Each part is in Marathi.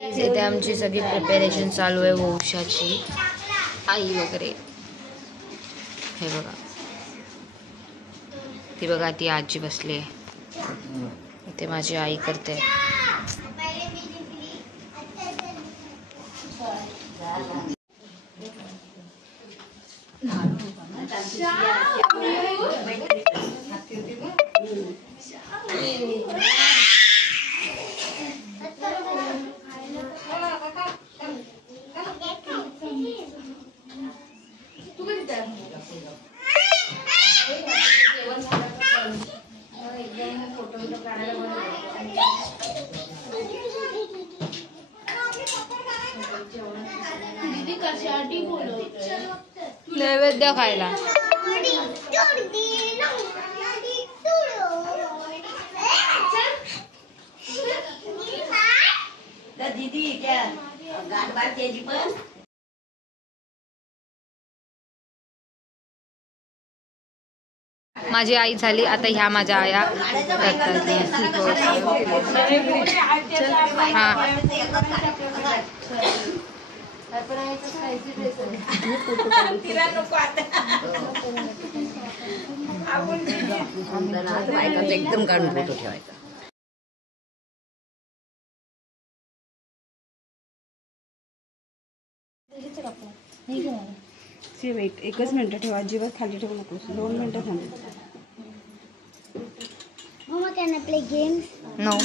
इथे आमची सगळी प्रिपरेशन चालू आहे वंशाची. आई वगैरे हे बघा, ती बघा ती आजी बसली आहे इथे, माझी आई करते. नैवेद्य खायला दीदी क्या गाठ बार केजी पण माझी आई झाली. आता ह्या माझ्या आया करतात. एकदम काढून फोटो ठेवायचा. वेट एकच मिनिट ठेवा, अजिबात खाली ठेवू नको. 2 मिनिटं थांब. Mama, can I play games? No.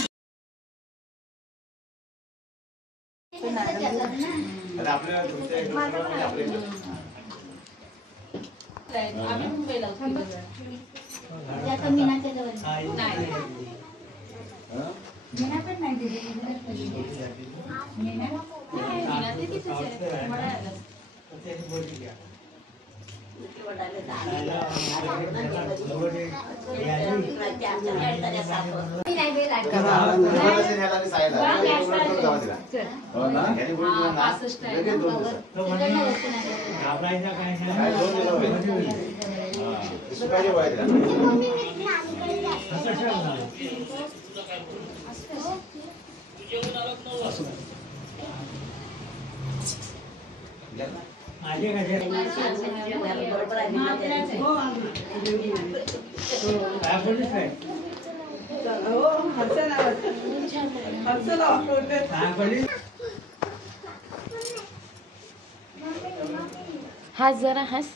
हस जरा हस.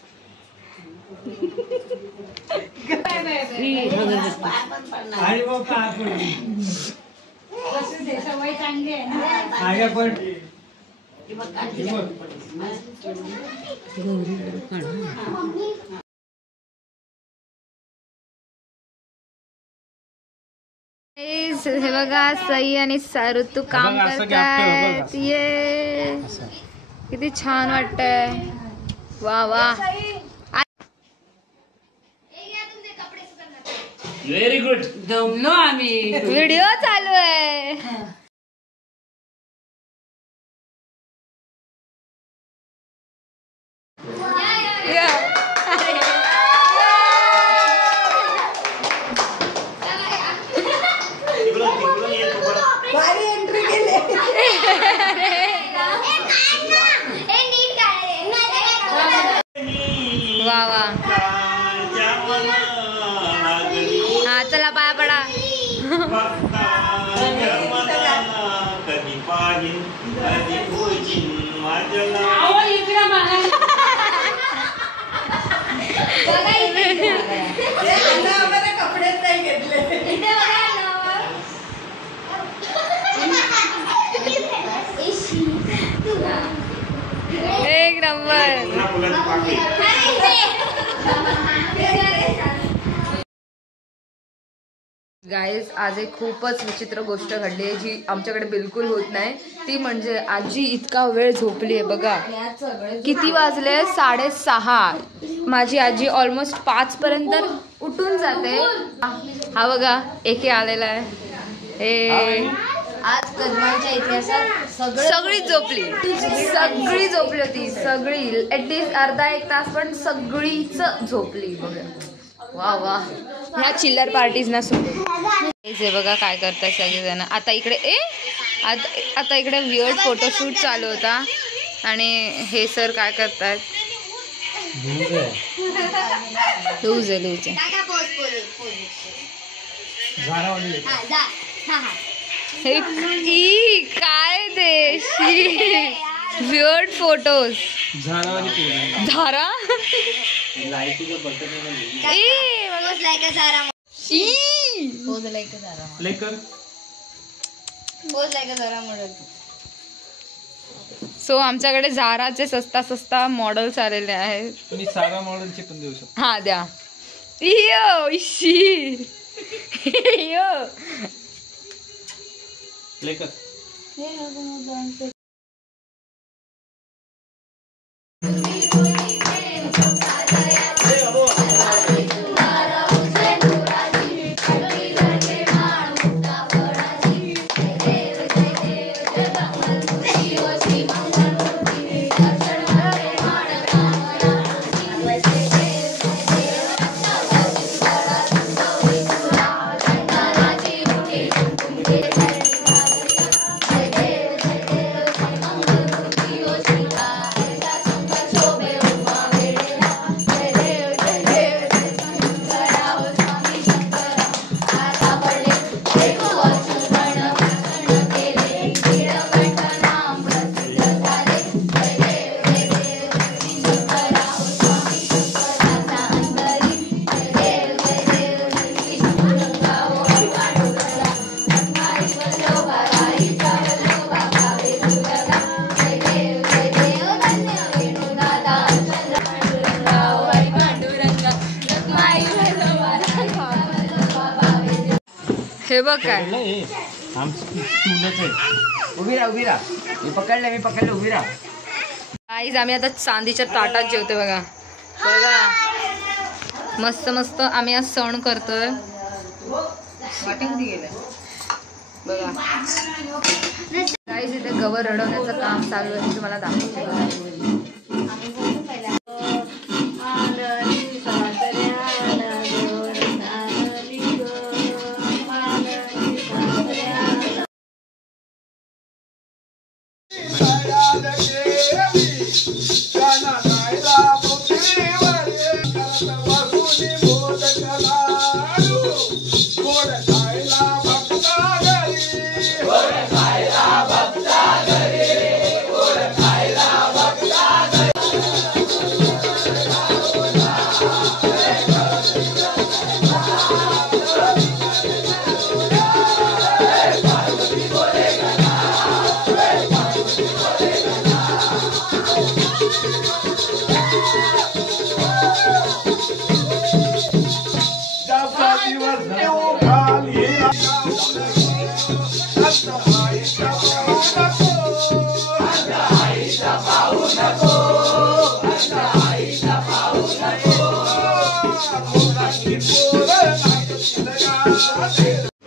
हे बघा सई आणि ऋतू काम करतायत. ये किती छान वाटतंय. वा वा. Very good. दमलो आम्ही. व्हिडिओ चालू आहे. वा वा. हा चला पाया पडा. कपडे नाही घेतले. एक नंबर. गाईज आज एक खूपच विचित्र गोष्ट घडली आहे जी आमच्याकडे बिलकुल होत नाही. ती म्हणजे आजी इतका वेळ झोपली आहे. बघा किती वाजले, 6:30. माझी आजी ऑलमोस्ट 5 पर्यंत उठून जाते. हा बघा एके आलेला आहे. हे आज कदमांच्या इतिहासात सगळी झोपली होती. सगळी ऍटलीस्ट अर्धा 1 तास पण सगळीच झोपली. बघा वा वा. ह्या चिल्लर पार्टीज ना सोडून हे बघा काय करतात सगळेजण. आता इकडे आता इकडे वियर्ड फोटोशूट चालू होता आणि हे सर काय करतायत. लूज आहे. हे काय देशी वियर्ड फोटोज. झारा सो आमच्याकडे झाराचे सस्ता मॉडेल्स आलेले आहेत. तुम्ही सारा मॉडेलचे पण देऊ शकता. हा द्या. लेकर हे बघ काय. उभी राहा. मी पकडलं उभी राहा. आईज आम्ही आता चांदीच्या ताटात जेवतो बघा. मस्त आम्ही आज सण करतोय बघा. गाईज इथे गवर रडवण्याचं काम चालू आहे. तुम्हाला दाखवते.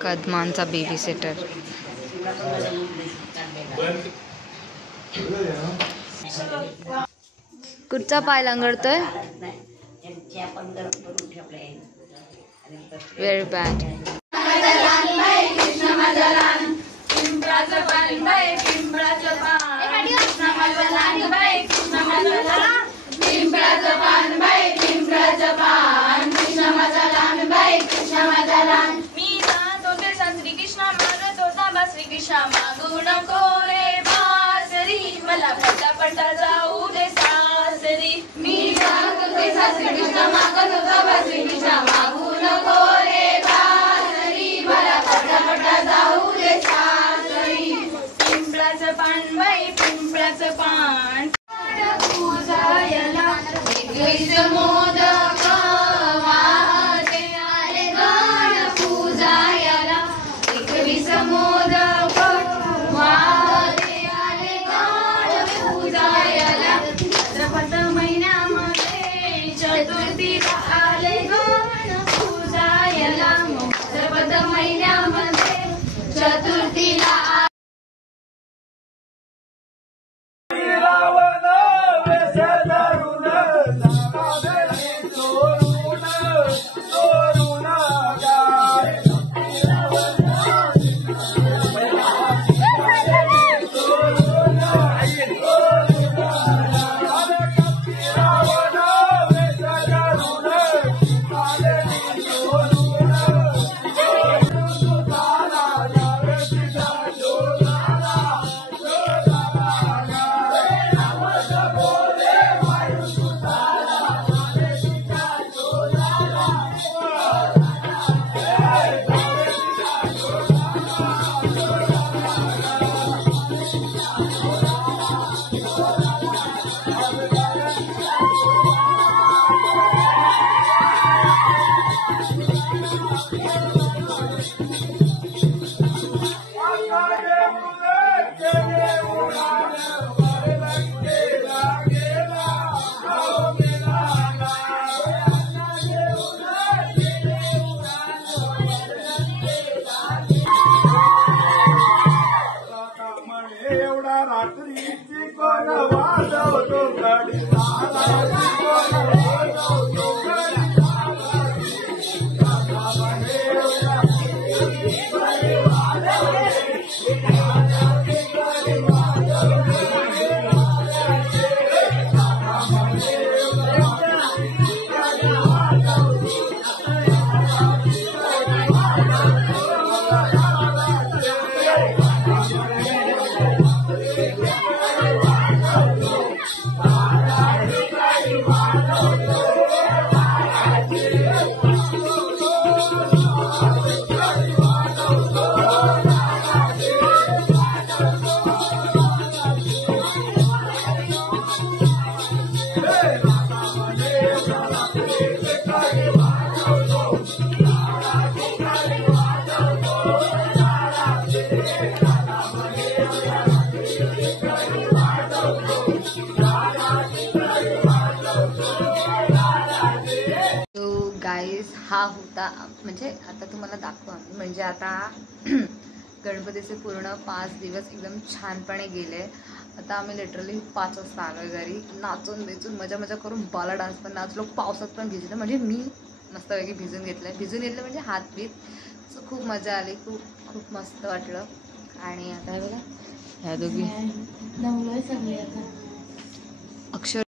कदमांचा बेबी सेटर. कुठचा पाय लंगडतोय. Very bad. श्रीकृष्ण मागू नको रे बासरी मला पटापटा जाऊ दे सासरी. मी सांगते श्रीकृष्ण मागत होता श्रीकृष्ण मागू नको रे बासरी मला पटापटा जाऊ दे सासरी. पिंपळाचं पान बाई पिंपळाचं पान पूजायला एकवीस मोदक वाहते आले गण पूजायला. एकवीस मोदक वाहते आले गण पूजायला. भाद्रपद महिन्यामध्ये चतुर्थीला आले गण पूजायला. भाद्रपद महिन्यामध्ये चतुर्थीला एवढा रात्रीची कोण वाजवतो गाडी गाईज हा होता म्हणजे आता तुम्हाला दाखवा म्हणजे आता गणपतीचे पूर्ण 5 दिवस एकदम छानपणे गेले. आता आम्ही लिटरली 5 वाजता आलोय घरी. नाचून बेचून मजा मजा करून बाला डान्स पण नाचलो, पावसात पण भिजलं म्हणजे मी मस्तपैकी भिजून घेतलं म्हणजे हात बीत. सो खूप मजा आली, खूप खूप मस्त वाटलं. आणि आता हे बघा ह्या दोघी अक्षर